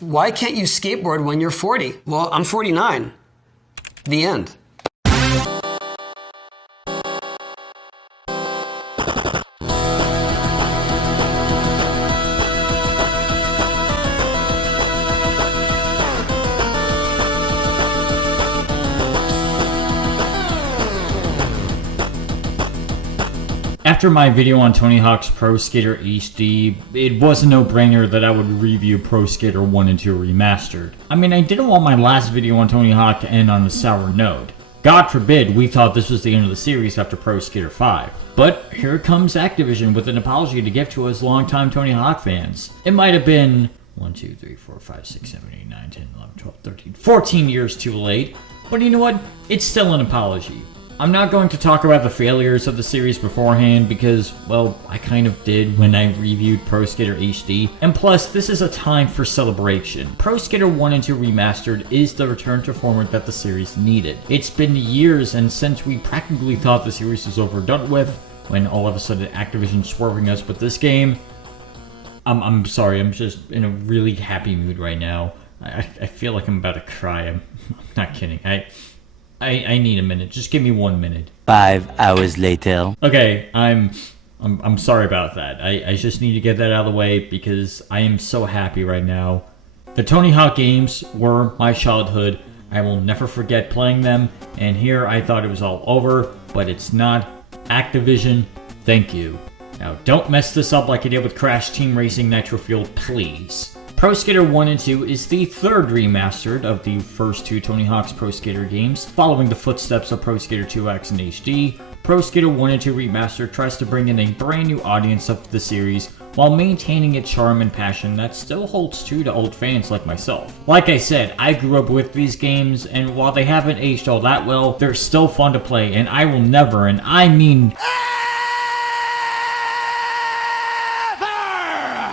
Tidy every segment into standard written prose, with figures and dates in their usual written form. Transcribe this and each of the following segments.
why can't you skateboard when you're 40? Well, I'm 49. The end. After my video on Tony Hawk's Pro Skater HD, it was a no-brainer that I would review Pro Skater 1 and 2 Remastered. I mean, I didn't want my last video on Tony Hawk to end on a sour note. God forbid we thought this was the end of the series after Pro Skater 5. But here comes Activision with an apology to give to us longtime Tony Hawk fans. It might have been 1, 2, 3, 4, 5, 6, 7, 8, 9, 10, 11, 12, 13, 14 years too late. But you know what? It's still an apology. I'm not going to talk about the failures of the series beforehand because, well, I kind of did when I reviewed Pro Skater HD, and plus, this is a time for celebration. Pro Skater 1 and 2 Remastered is the return to format that the series needed. It's been years, and since we practically thought the series was overdone with, when all of a sudden Activision swerving us with this game, I'm sorry, I'm just in a really happy mood right now. I feel like I'm about to cry. I'm not kidding. I need a minute. Just give me 1 minute. 5 hours later. Okay, I'm sorry about that. I just need to get that out of the way because I am so happy right now. The Tony Hawk games were my childhood. I will never forget playing them, and here I thought it was all over, but it's not. Activision, thank you. Now, don't mess this up like I did with Crash Team Racing Nitro Fueled, please. Pro Skater 1 and 2 is the third remastered of the first two Tony Hawk's Pro Skater games, following the footsteps of Pro Skater 2X in HD. Pro Skater 1 and 2 Remastered tries to bring in a brand new audience of the series while maintaining its charm and passion that still holds true to old fans like myself. Like I said, I grew up with these games, and while they haven't aged all that well, they're still fun to play, and I will never, and I mean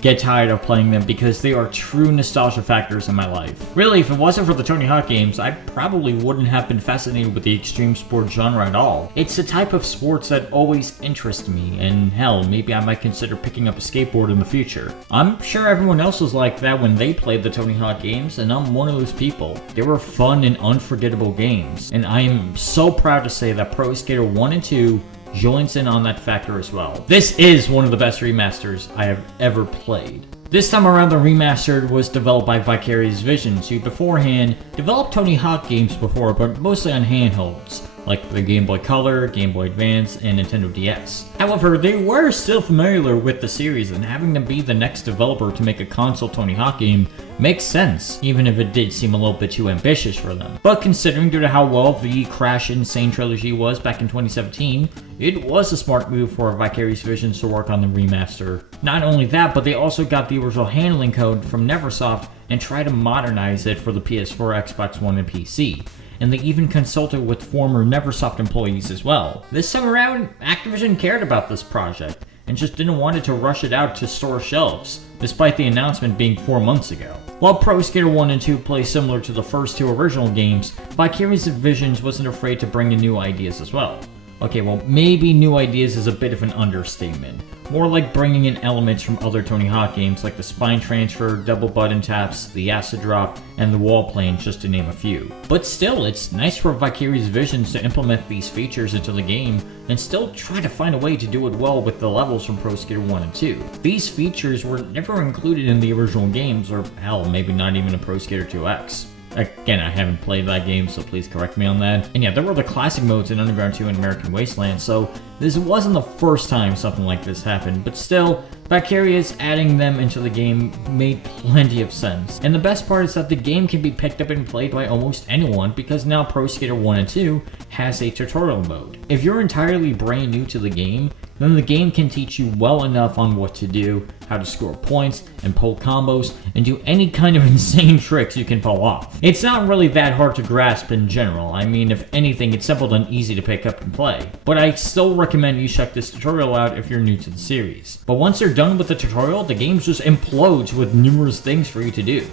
get tired of playing them because they are true nostalgia factors in my life. Really, if it wasn't for the Tony Hawk games, I probably wouldn't have been fascinated with the extreme sport genre at all. It's the type of sports that always interest me, and hell, maybe I might consider picking up a skateboard in the future. I'm sure everyone else was like that when they played the Tony Hawk games, and I'm one of those people. They were fun and unforgettable games, and I am so proud to say that Pro Skater 1 and 2 joins in on that factor as well. This is one of the best remasters I have ever played. This time around, the remastered was developed by Vicarious Visions, who beforehand developed Tony Hawk games before, but mostly on handhelds, like the Game Boy Color, Game Boy Advance, and Nintendo DS. However, they were still familiar with the series, and having them be the next developer to make a console Tony Hawk game makes sense, even if it did seem a little bit too ambitious for them. But considering due to how well the Crash Insane trilogy was back in 2017, it was a smart move for Vicarious Visions to work on the remaster. Not only that, but they also got the original handling code from Neversoft and tried to modernize it for the PS4, Xbox One, and PC. And they even consulted with former Neversoft employees as well. This time around, Activision cared about this project and just didn't want it to rush it out to store shelves, despite the announcement being 4 months ago. While Pro Skater 1 and 2 play similar to the first two original games, Vicarious Visions wasn't afraid to bring in new ideas as well. Okay, well, maybe new ideas is a bit of an understatement. More like bringing in elements from other Tony Hawk games like the spine transfer, double button taps, the acid drop, and the wall plane, just to name a few. But still, it's nice for Vicarious Visions to implement these features into the game and still try to find a way to do it well with the levels from Pro Skater 1 and 2. These features were never included in the original games, or hell, maybe not even in Pro Skater 2X. Again, I haven't played that game, so please correct me on that. And yeah, there were the classic modes in Underground 2 and American Wasteland, so this wasn't the first time something like this happened, but still, Vicarious adding them into the game made plenty of sense. And the best part is that the game can be picked up and played by almost anyone because now Pro Skater 1 and 2 has a tutorial mode. If you're entirely brand new to the game, then the game can teach you well enough on what to do, how to score points, and pull combos, and do any kind of insane tricks you can pull off. It's not really that hard to grasp in general. I mean, if anything, it's simple and easy to pick up and play. But I still recommend you check this tutorial out if you're new to the series. But once you're done with the tutorial, the game just implodes with numerous things for you to do.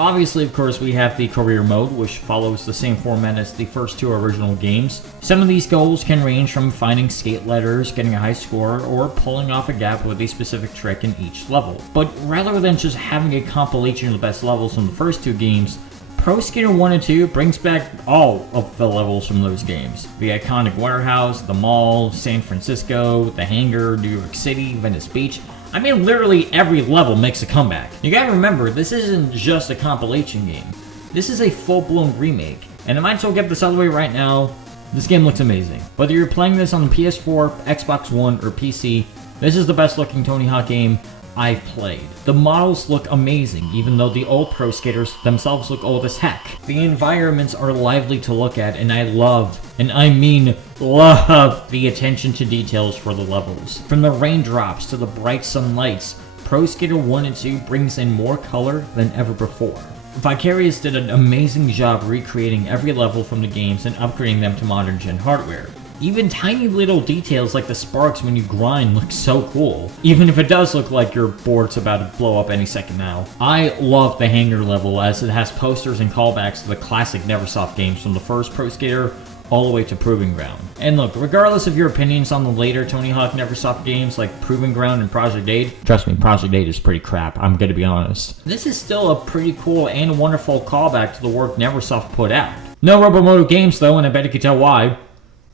Obviously, of course, we have the career mode, which follows the same format as the first 2 original games. Some of these goals can range from finding skate letters, getting a high score, or pulling off a gap with a specific trick in each level. But rather than just having a compilation of the best levels from the first 2 games, Pro Skater 1 and 2 brings back all of the levels from those games. The iconic warehouse, the mall, San Francisco, the hangar, New York City, Venice Beach. I mean, literally every level makes a comeback. You gotta remember, this isn't just a compilation game. This is a full-blown remake. And I might as well get this out of the way right now. This game looks amazing. Whether you're playing this on the PS4, Xbox One, or PC, this is the best looking Tony Hawk game I've played. The models look amazing, even though the old Pro Skaters themselves look old as heck. The environments are lively to look at, and I love, and I mean love, the attention to details for the levels. From the raindrops to the bright sunlights, Pro Skater 1 and 2 brings in more color than ever before. Vicarious did an amazing job recreating every level from the games and upgrading them to modern gen hardware. Even tiny little details like the sparks when you grind look so cool, even if it does look like your board's about to blow up any second now. I love the hangar level as it has posters and callbacks to the classic Neversoft games from the first Pro Skater all the way to Proving Ground. And look, regardless of your opinions on the later Tony Hawk Neversoft games like Proving Ground and Project 8, trust me, Project 8 is pretty crap, I'm gonna be honest. This is still a pretty cool and wonderful callback to the work Neversoft put out. No Robomoto games though, and I bet you can tell why.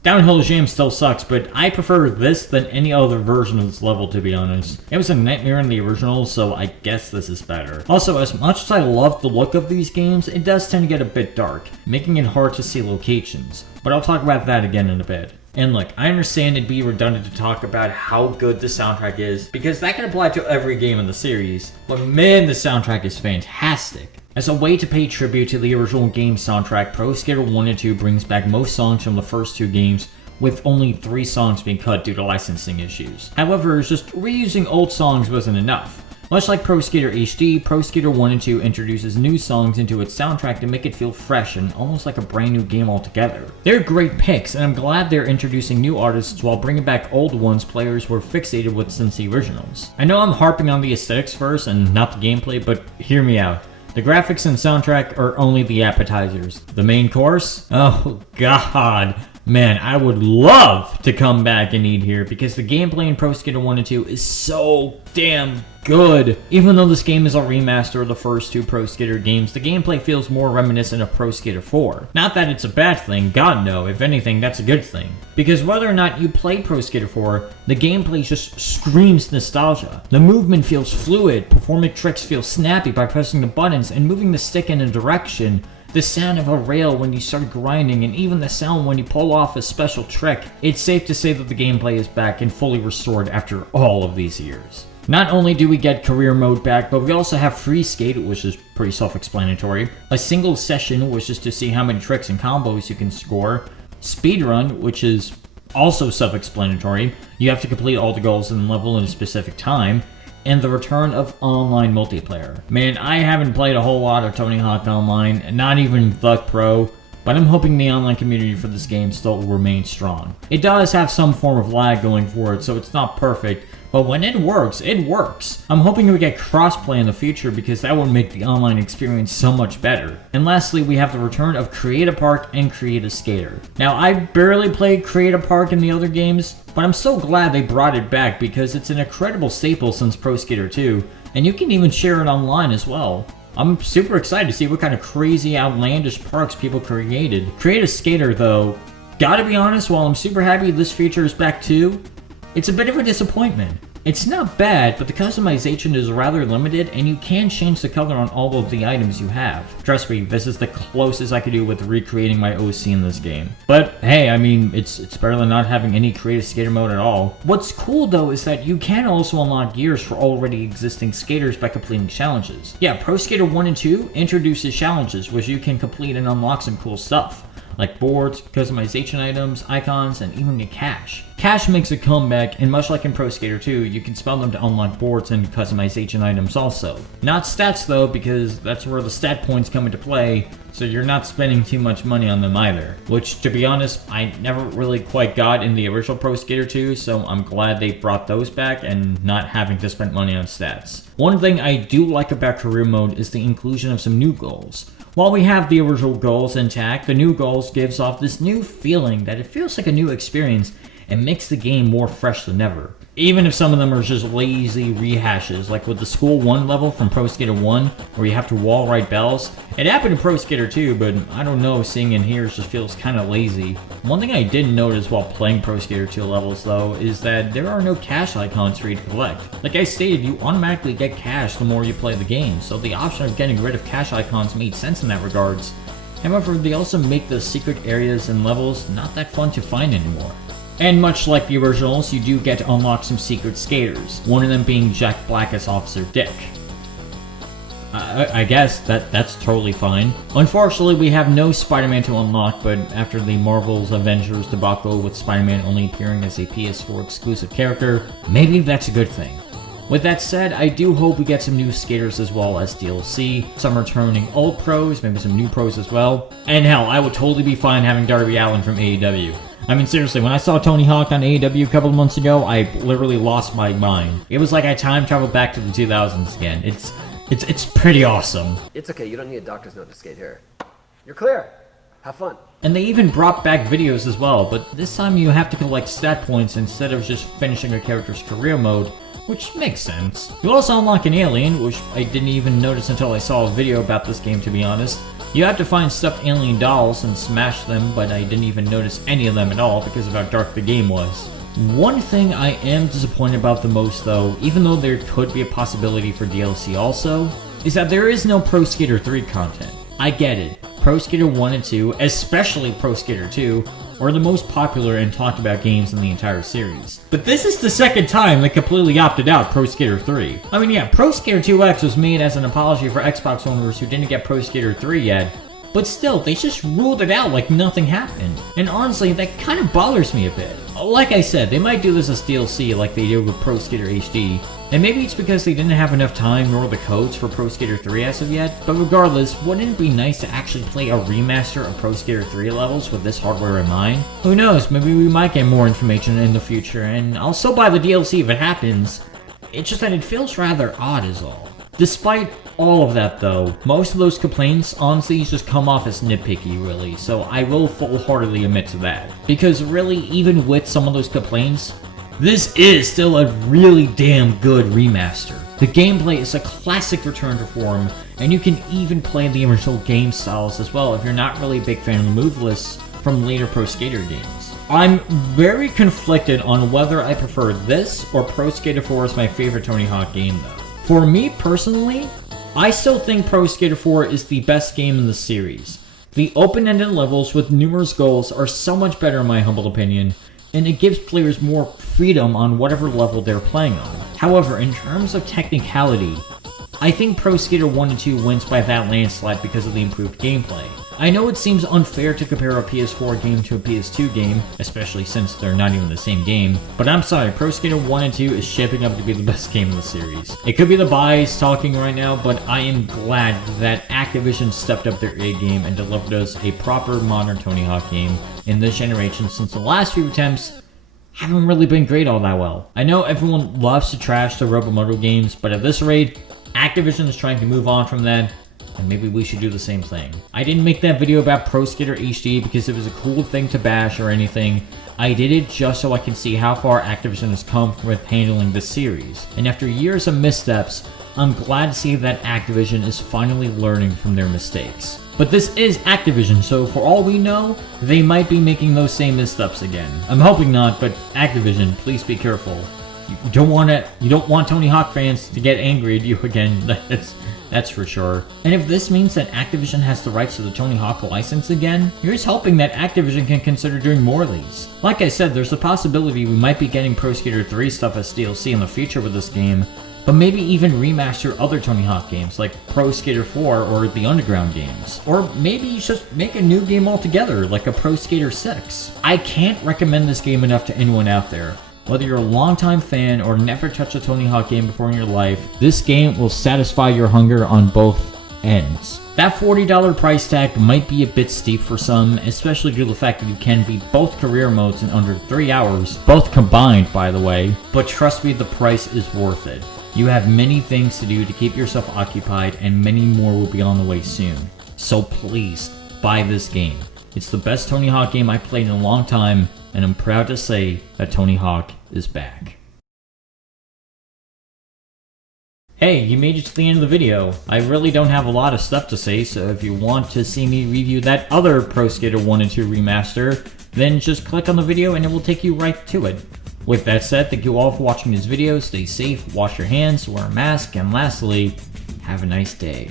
Downhill Jam still sucks, but I prefer this than any other version of this level, to be honest. It was a nightmare in the original, so I guess this is better. Also, as much as I love the look of these games, it does tend to get a bit dark, making it hard to see locations. But I'll talk about that again in a bit. And look, I understand it'd be redundant to talk about how good the soundtrack is, because that can apply to every game in the series, but man, the soundtrack is fantastic. As a way to pay tribute to the original game soundtrack, Pro Skater 1 and 2 brings back most songs from the first 2 games, with only 3 songs being cut due to licensing issues. However, just reusing old songs wasn't enough. Much like Pro Skater HD, Pro Skater 1 and 2 introduces new songs into its soundtrack to make it feel fresh and almost like a brand new game altogether. They're great picks, and I'm glad they're introducing new artists while bringing back old ones players were fixated with since the originals. I know I'm harping on the aesthetics first and not the gameplay, but hear me out. The graphics and soundtrack are only the appetizers. The main course? Oh god. Man, I would love to come back and eat here because the gameplay in Pro Skater 1 and 2 is so damn good. Even though this game is a remaster of the first 2 Pro Skater games, the gameplay feels more reminiscent of Pro Skater 4. Not that it's a bad thing, god no, if anything, that's a good thing. Because whether or not you played Pro Skater 4, the gameplay just screams nostalgia. The movement feels fluid, performing tricks feel snappy by pressing the buttons and moving the stick in a direction. The sound of a rail when you start grinding, and even the sound when you pull off a special trick. It's safe to say that the gameplay is back and fully restored after all of these years. Not only do we get career mode back, but we also have free skate, which is pretty self-explanatory, a single session, which is to see how many tricks and combos you can score, speedrun, which is also self-explanatory, you have to complete all the goals in the level in a specific time, and the return of online multiplayer. Man, I haven't played a whole lot of Tony Hawk Online, not even The Pro, but I'm hoping the online community for this game still will remain strong. It does have some form of lag going for it, so it's not perfect, but when it works, it works. I'm hoping we get crossplay in the future because that would make the online experience so much better. And lastly, we have the return of Create a Park and Create a Skater. Now, I barely played Create a Park in the other games, but I'm so glad they brought it back because it's an incredible staple since Pro Skater 2, and you can even share it online as well. I'm super excited to see what kind of crazy, outlandish parks people created. Create a Skater, though, gotta be honest, while I'm super happy this feature is back too, it's a bit of a disappointment. It's not bad, but the customization is rather limited, and you can change the color on all of the items you have. Trust me, this is the closest I could do with recreating my OC in this game. But hey, I mean, it's better than not having any creative skater mode at all. What's cool though is that you can also unlock gears for already existing skaters by completing challenges. Yeah, Pro Skater 1 and 2 introduces challenges, which you can complete and unlock some cool stuff. like boards, customization items, icons, and even a cache. Cache makes a comeback, and much like in Pro Skater 2, you can spend them to unlock boards and customization items also. Not stats though, because that's where the stat points come into play, so you're not spending too much money on them either. Which, to be honest, I never really quite got in the original Pro Skater 2, so I'm glad they brought those back and not having to spend money on stats. One thing I do like about career mode is the inclusion of some new goals. While we have the original goals intact, the new goals gives off this new feeling that it feels like a new experience and makes the game more fresh than ever. Even if some of them are just lazy rehashes, like with the School 1 level from Pro Skater 1, where you have to wall ride bells. It happened in Pro Skater 2, but I don't know, seeing in here just feels kinda lazy. One thing I did notice while playing Pro Skater 2 levels though, is that there are no cash icons for you to collect. Like I stated, you automatically get cash the more you play the game, so the option of getting rid of cash icons made sense in that regards. However, they also make the secret areas and levels not that fun to find anymore. And much like the originals, you do get to unlock some secret skaters, one of them being Jack Black as Officer Dick. I guess that's totally fine. Unfortunately, we have no Spider-Man to unlock, but after the Marvel's Avengers debacle with Spider-Man only appearing as a PS4 exclusive character, maybe that's a good thing. With that said, I do hope we get some new skaters as well as DLC, some returning old pros, maybe some new pros as well. And hell, I would totally be fine having Darby Allin from AEW. I mean, seriously, when I saw Tony Hawk on AEW a couple of months ago, I literally lost my mind. It was like I time traveled back to the 2000s again. It's pretty awesome. It's okay, you don't need a doctor's note to skate here. You're clear. Have fun. And they even brought back videos as well, but this time you have to collect stat points instead of just finishing a character's career mode, which makes sense. You also unlock an alien, which I didn't even notice until I saw a video about this game, to be honest. You have to find stuffed alien dolls and smash them, but I didn't even notice any of them at all because of how dark the game was. One thing I am disappointed about the most though, even though there could be a possibility for DLC also, is that there is no Pro Skater 3 content. I get it. Pro Skater 1 and 2, especially Pro Skater 2, are the most popular and talked about games in the entire series. But this is the second time they completely opted out Pro Skater 3. I mean, yeah, Pro Skater 2X was made as an apology for Xbox owners who didn't get Pro Skater 3 yet, but still, they just ruled it out like nothing happened. And honestly, that kind of bothers me a bit. Like I said, they might do this as DLC like they did with Pro Skater HD, and maybe it's because they didn't have enough time nor the codes for Pro Skater 3 as of yet, but regardless, wouldn't it be nice to actually play a remaster of Pro Skater 3 levels with this hardware in mind? Who knows, maybe we might get more information in the future, and I'll still buy the DLC if it happens. It's just that it feels rather odd is all. Despite all of that though, most of those complaints honestly just come off as nitpicky really, so I will full-heartedly admit to that. Because really, even with some of those complaints, this is still a really damn good remaster. The gameplay is a classic return to form, and you can even play the original game styles as well if you're not really a big fan of the move lists from later Pro Skater games. I'm very conflicted on whether I prefer this or Pro Skater 4 is my favorite Tony Hawk game though. For me personally, I still think Pro Skater 4 is the best game in the series. The open-ended levels with numerous goals are so much better in my humble opinion, and it gives players more freedom on whatever level they're playing on. However, in terms of technicality, I think Pro Skater 1 and 2 wins by that landslide because of the improved gameplay. I know it seems unfair to compare a PS4 game to a PS2 game, especially since they're not even the same game, but I'm sorry, Pro Skater 1 and 2 is shaping up to be the best game in the series. It could be the bias talking right now, but I am glad that Activision stepped up their A game and delivered us a proper modern Tony Hawk game in this generation, since the last few attempts haven't really been great all that well. I know everyone loves to trash the Robomoto games, but at this rate, Activision is trying to move on from that, and maybe we should do the same thing. I didn't make that video about Pro Skater HD because it was a cool thing to bash or anything. I did it just so I can see how far Activision has come with handling this series. And after years of missteps, I'm glad to see that Activision is finally learning from their mistakes. But this is Activision, so for all we know, they might be making those same missteps again. I'm hoping not, but Activision, please be careful. You don't want Tony Hawk fans to get angry at you again. That's for sure. And if this means that Activision has the rights to the Tony Hawk license again, here's hoping that Activision can consider doing more of these. Like I said, there's a possibility we might be getting Pro Skater 3 stuff as DLC in the future with this game, But maybe even remaster other Tony Hawk games like Pro Skater 4 or the Underground games. Or maybe just make a new game altogether like a Pro Skater 6. I can't recommend this game enough to anyone out there. Whether you're a longtime fan or never touched a Tony Hawk game before in your life, this game will satisfy your hunger on both ends. That $40 price tag might be a bit steep for some, especially due to the fact that you can beat both career modes in under 3 hours, both combined by the way, but trust me, the price is worth it. You have many things to do to keep yourself occupied and many more will be on the way soon. So please, buy this game. It's the best Tony Hawk game I've played in a long time, and I'm proud to say that Tony Hawk is back. Hey, you made it to the end of the video. I really don't have a lot of stuff to say, so if you want to see me review that other Pro Skater 1 and 2 remaster, then just click on the video and it will take you right to it. With that said, thank you all for watching this video, stay safe, wash your hands, wear a mask, and lastly, have a nice day.